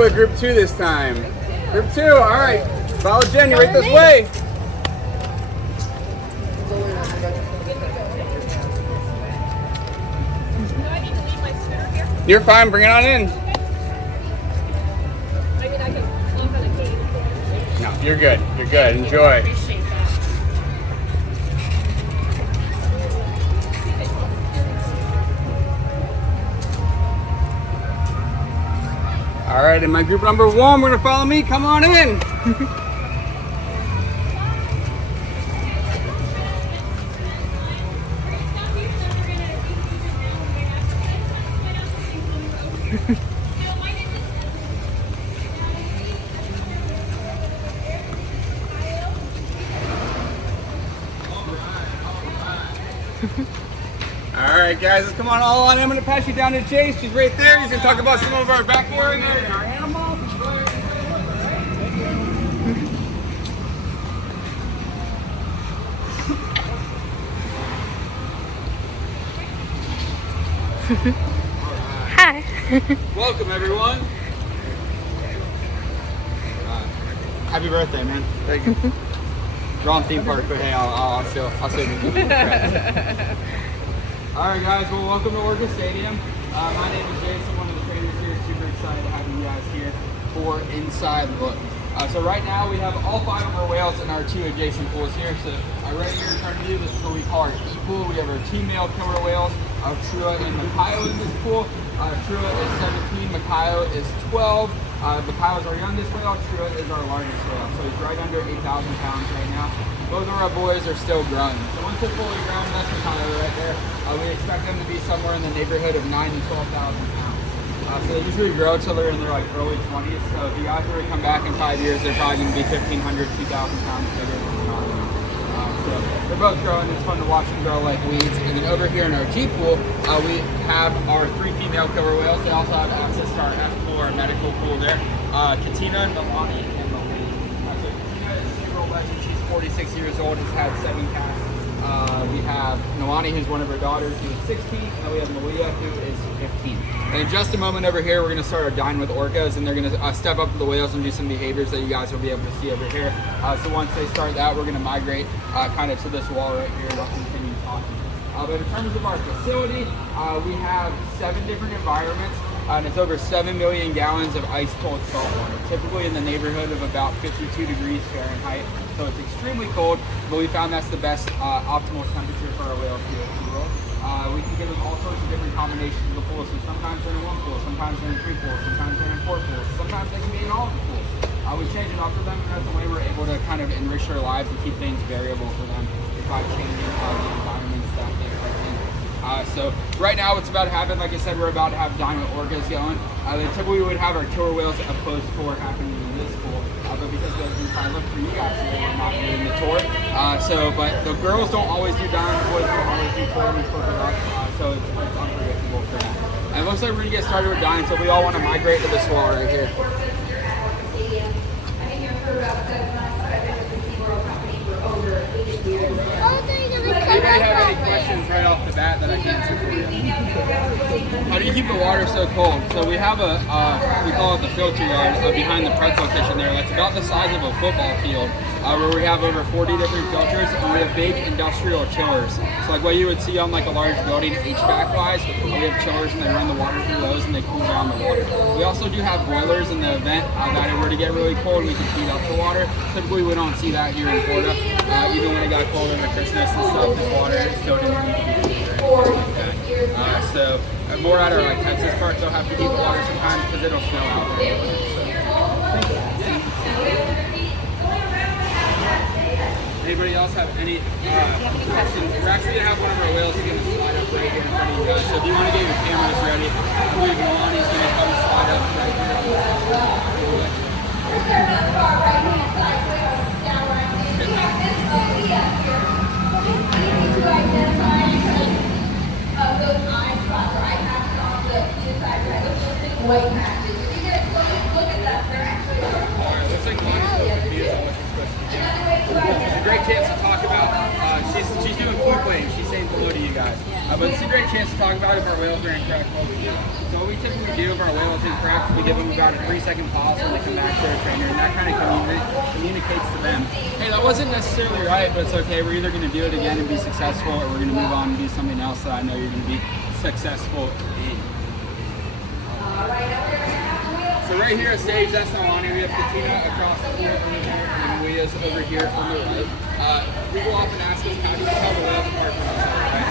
with group 2 this time. Group 2, all right. Follow Jenny right this way. Do I need to leave my scooter here? You're fine, bring it on in. I mean, I can walk on a cane. No, you're good. You're good. Enjoy. Appreciate that. All right, in my group number 1, we're gonna follow me. Come on in. All right, guys, let's come on all on. I'm gonna pass you down to Chase. She's right there. He's gonna talk about some of our backyard and our animals. Hi. Welcome, everyone. Happy birthday, man. Thank you. Wrong theme park, but hey, I'll still give you credit. All right, guys. Well, welcome to Orca Stadium. My name is Jason, one of the trainers here. Super excited to have you guys here for inside look. So right now we have all 5 of our whales in our 2 adjacent pools here. So right here in front of you, this is what we call our E pool. We have our 2 male killer whales, Trua and Makayo in this pool. Trua is 17, Makayo is 12. Makayo is our youngest whale, Trua is our largest whale. So he's right under 8,000 pounds right now. Both of our boys are still growing. So once they're fully grown, that's Makayo right there. We expect them to be somewhere in the neighborhood of 9,000 to 12,000 pounds. So they usually grow till they're in their early 20s. So if you guys were to come back in 5 years, they're probably going to be 1,500, 2,000 pounds bigger than we are. So they're both growing. It's fun to watch them grow like weeds. And then over here in our G pool, we have our 3 female killer whales. They also have access to our F pool, our medical pool there. Katina, Nalani, and Malia. So Katina is a SeaWorld legend. She's 46 years old. Has had 7 cats. We have Nalani, who's one of her daughters, who is 16, and we have Malia, who is 15. And in just a moment over here, we're going to start our Dine with Orcas, and they're going to step up to the whales and do some behaviors that you guys will be able to see over here. So once they start that, we're going to migrate kind of to this wall right here. We'll continue talking. But in terms of our facility, we have 7 different environments. And it's over 7 million gallons of ice-cold salt water, typically in the neighborhood of about 52 degrees Fahrenheit. So it's extremely cold, but we found that's the best optimal temperature for our whales here at SeaWorld. We can give them all sorts of different combinations of the pools. So sometimes they're in 1 pool, sometimes they're in 3 pools, sometimes they're in 4 pools, sometimes they can be in all of the pools. We change it up for them, and that's the way we're able to kind of enrich their lives and keep things variable for them by changing the environments that they are in. So right now what's about to happen, like I said, we're about to have Dine with Orcas going. Then typically we would have our killer whales a post tour happening in this pool, but because we have inside look for you guys today, we're not doing the tour. But the girls don't always do Dine, the boys don't always do tour, we flip it up, so it's unpredictable for them. And it looks like we're gonna get started with Dine, so we all want to migrate to this wall right here. Anybody have any questions right off the bat that I can answer for you? How do you keep the water so cold? So we have we call it the filter yard behind the pretzel kitchen there. That's about the size of a football field, where we have over 40 different filters, and we have big industrial chillers. So like what you would see on like a large building HVAC wise, we have chillers and they run the water through those and they cool down the water. We also do have boilers in the event that it were to get really cold, we can heat up the water. Typically we don't see that here in Florida. Even when it got cold over Christmas and stuff, this water still didn't need to be heated or anything like that. So more at our Texas parks, they'll have to heat the water sometimes because it'll snow out there. Anybody else have any questions? We're actually going to have one of our whales going to slide up right here in front of you guys. So if you want to get your cameras ready, I believe Milani's going to come slide up right here. White patches. If you get a close look at that, they're actually Looks like Milani's a little confused on what she's supposed to do. It's a great chance to talk about. She's doing food claims. She's saying hello to you guys. But it's a great chance to talk about if our whales are in correct. So what we typically do if our whales incorrect, we give them about a 3-second pause when they come back to their trainer, and that kind of communicates to them, hey, that wasn't necessarily right, but it's okay. We're either going to do it again and be successful, or we're going to move on and do something else that I know you're going to be successful in. So right here at stage, that's Nalani. We have Katina across the floor over here, and Muia's over here on the right. People often ask us, how do you tell the whales apart from each other, right?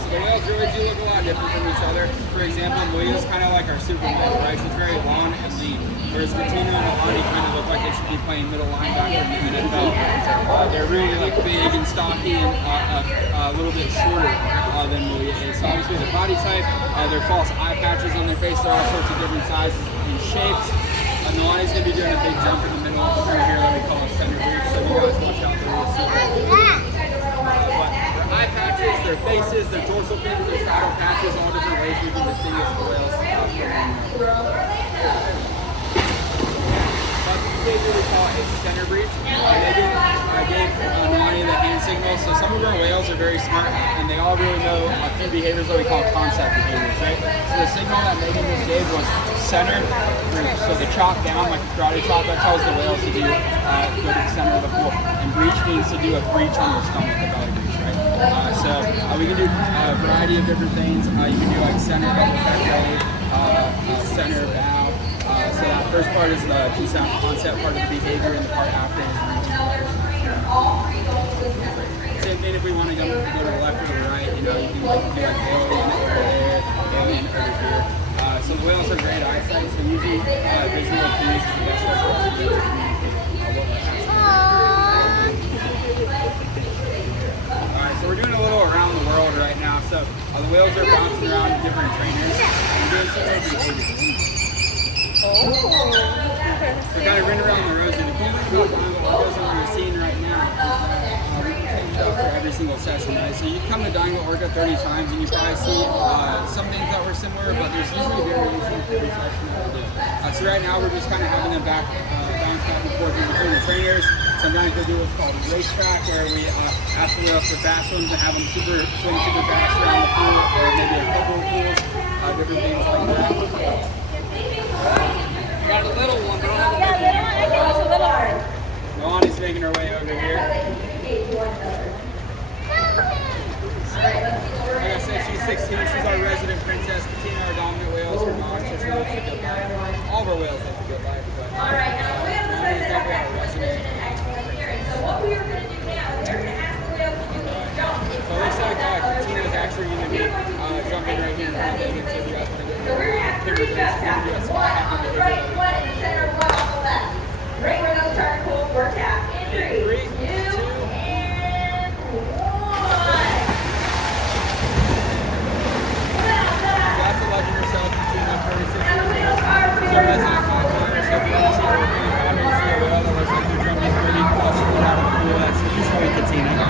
So the whales really do look a lot different from each other. For example, Muia's kind of like our Superman, right? She's very long and lean, whereas Katina and Nalani kind of look like they should be playing middle linebacker in the NFL. They're really like big and stocky and a little bit shorter than Muia is. So obviously the body type, their false eye patches on their face, they're all sorts of different sizes and shapes. Nalani's going to be doing a big jump in the middle over here that we call a center reach, so you guys watch out for this. But their eye patches, their faces, their dorsal fins, their saddle patches, all different ways we can distinguish the whales from one another. That's the behavior we call a center breach. I gave Nalani the hand signal, so some of our whales are very smart and they all really know a few behaviors that we call concept behaviors, right? So the signal that Megan just gave was center breach. So the chop down, like a karate chop, that tells the whales to do go to the center of the pool. And breach means to do a breach on their stomach, a belly breach, right? So we can do a variety of different things. You can do like center, double back belly, center bow. So that first part is the concept part of the behavior, and the part after is same thing if we want to go to the left or the right, you know, you can like do like alien over there, alien over here. So the whales have great eyesight, so usually visual cues is the best way to communicate what we're asking. Alright, so we're doing a little around the world right now. So the whales are bouncing around different trainers and doing some of the behaviors. We're kind of running around the roads, and the cool thing about Dine Orcas that we're seeing right now is we change it up for every single session, right? So you come to Dine Orca 30 times and you probably see some things that were similar, but there's usually variation in every session that we do. So right now we're just kind of having them back and forth in between the trainers. Sometimes we'll do what's called a racetrack, where we ask the whales for fast swims and have them swing super fast around the pool, or maybe a couple of pools, different things like that. Got a little one, but I don't have a big one. It's a little one. Nalani's making her way over here. Like I said, she's 16. She's our resident princess. Katina, our dominant whale, is her mom, so she lives a good life. All of our whales live a good life, but Nalani is definitely our resident princess. So what we are going to do now is we're going to ask the whales to jump. So it looks like Katina is actually going to be jumping right here in front of Megan, so you guys want to get So we're going to ask the whales to do one on the right, one in the center, one on the left. Right where those turn pulls work out. In 3, 2, and 1. That's the legend herself, Katina, 46 years old. She's a resident conqueror, so if you want to see her really proud and see a whale that looks like they're jumping pretty close to out of the pool, that's usually Katina.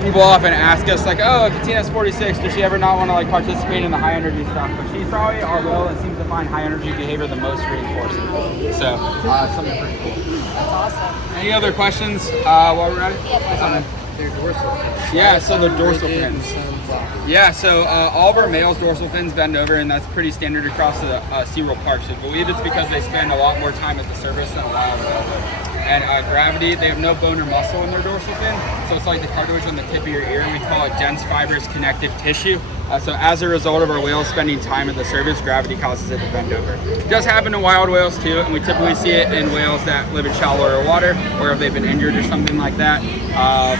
People often ask us like, oh, Katina's 46, does she ever not want to like participate in the high energy stuff? But she's probably our whale that seems to find high energy behavior the most reinforcing. So something pretty cool. That's awesome. Any other questions while we're at it? Their dorsal fins. Yeah, so the dorsal fins. Yeah, so all of our males' dorsal fins bend over, and that's pretty standard across the SeaWorld parks. I believe it's because they spend a lot more time at the surface than a wild whale do. And gravity, they have no bone or muscle in their dorsal fin, so it's like the cartilage on the tip of your ear, and we call it dense fibrous connective tissue. So as a result of our whales spending time at the surface, gravity causes it to bend over. It does happen to wild whales too, and we typically see it in whales that live in shallower water, or if they've been injured or something like that.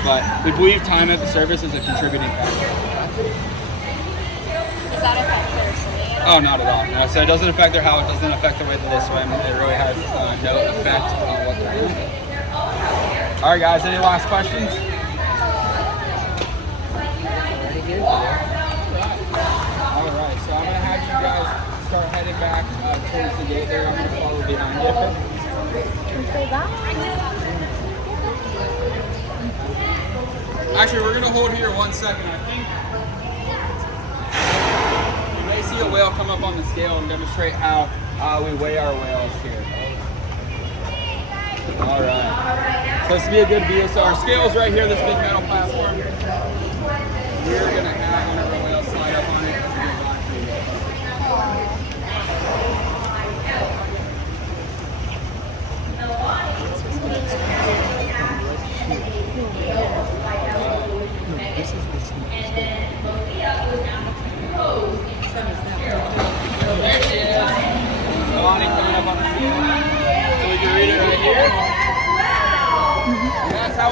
But we believe time at the surface is a contributing factor. Does that affect their swimming? Oh, not at all. No, so it doesn't affect their how, it doesn't affect the way that they swim. It really has no effect on what they're doing. All right, guys, any last questions? All right, so I'm going to have you guys start heading back towards the gate there. I'm going to follow behind you. Actually, we're going to hold here 1 second. I think you may see a whale come up on the scale and demonstrate how we weigh our whales here. All right. So this will be a good view. So our scale's right here, this big metal platform. We're going to have one of our whales slide up on it.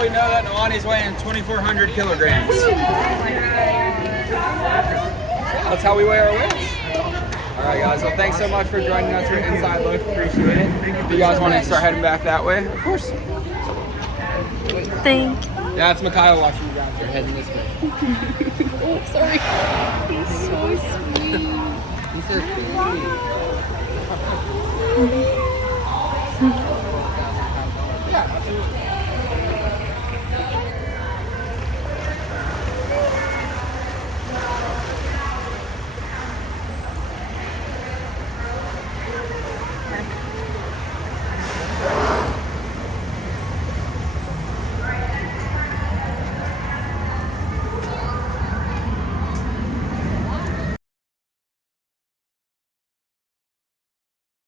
you know that Nalani's weighing 2,400 kilograms. That's how we weigh our weights. All right, guys. Well, thanks so much for joining us for Inside Look. Appreciate it. If you guys want to start heading back that way, of course. Thank you. Yeah, it's Mikhail watching you guys. They're heading this way. Oh, sorry. He's so sweet. He's so cute.